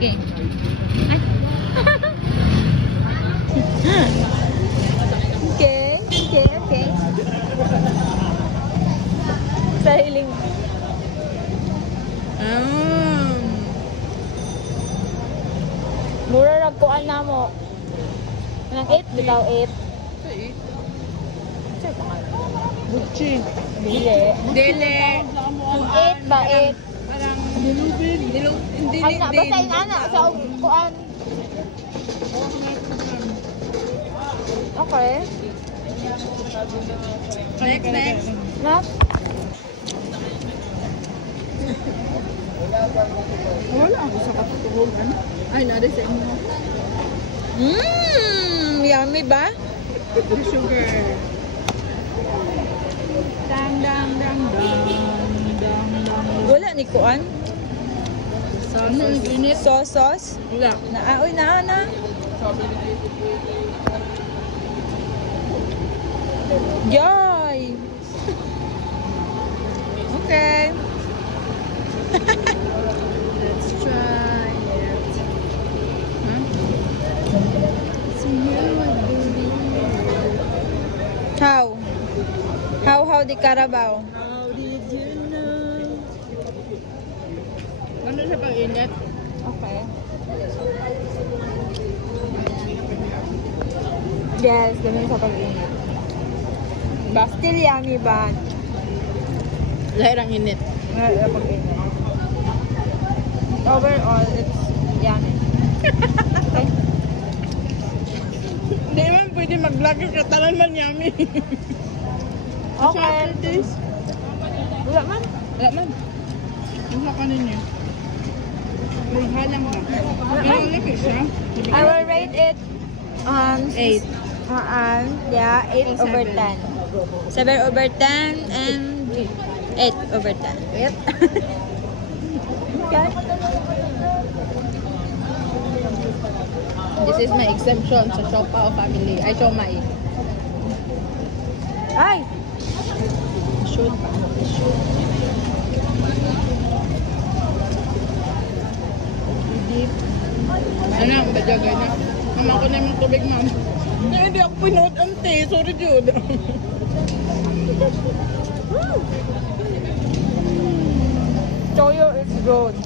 Okay. Ay. Okay. Sahiling. Mura ragkuan na mo. Nang 8, bitaw 8. Sir, pangalan. Butchi. Dili. Ang 8 ba 8? Parang dilubin. Ay na, basahin ana sa kuan. Okay. Next. Na? Wala ako sa katutugan. Ay, nari sa inyo. Yummy ba? Sugar. Dang. Wala ni kuan. Sauce. Wala. Uy, na. Yay! Okay. Let's try it. How the Carabao? How did you know? Ano siya pang init? Okay. Yes, ganun sa pag-init. But still yummy, but Lahir ang init. sa pag-init. Overall, it's yummy. Okay. Hindi man pwede mag-vlog ka talan man yummy. Okay. Wala man. Wala man. Usa ka ninyo. May halang ba? May laki siya. I will rate it 8. 8 over 10. 7 over 10 and 8 over 10. Yep. Okay. This is my exemption sa Siopaw family. Ay, Siomai. Ay! Shoot. Deep. Ano, badagay na. Mama ko na yung tubig, ma'am. Hindi ako pinood ante. Sorry, Jude. Toyo is good.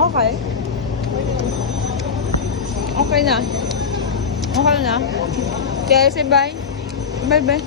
Okay. Okay na. Okay na. Kaya si bye. Bye.